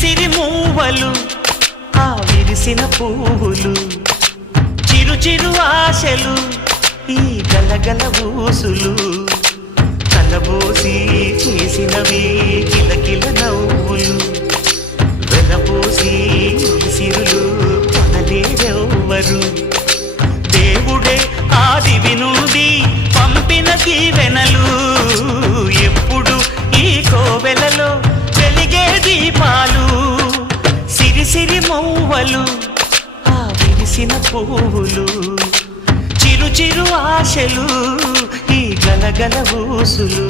సిరి మూవలు ఆ విరిసిన పువ్వులు చిరు చిరు ఆశలు ఈ గలగల ఊసులు కలబోసి చేసినవి కిలకిల నవ్వులు వెలబోసి సిరులు కొనలేరెవ్వరు దేవుడే ఆదివి నుండి పంపిన దీవెనలు ఎప్పుడు ఈ కోవెలలో వెలిగే దీపాలు సిరి సిరి మౌవలు ఆ విరిసిన పువ్వులు చిరు చిరు ఆశలు ఈ గలగల ఊసులు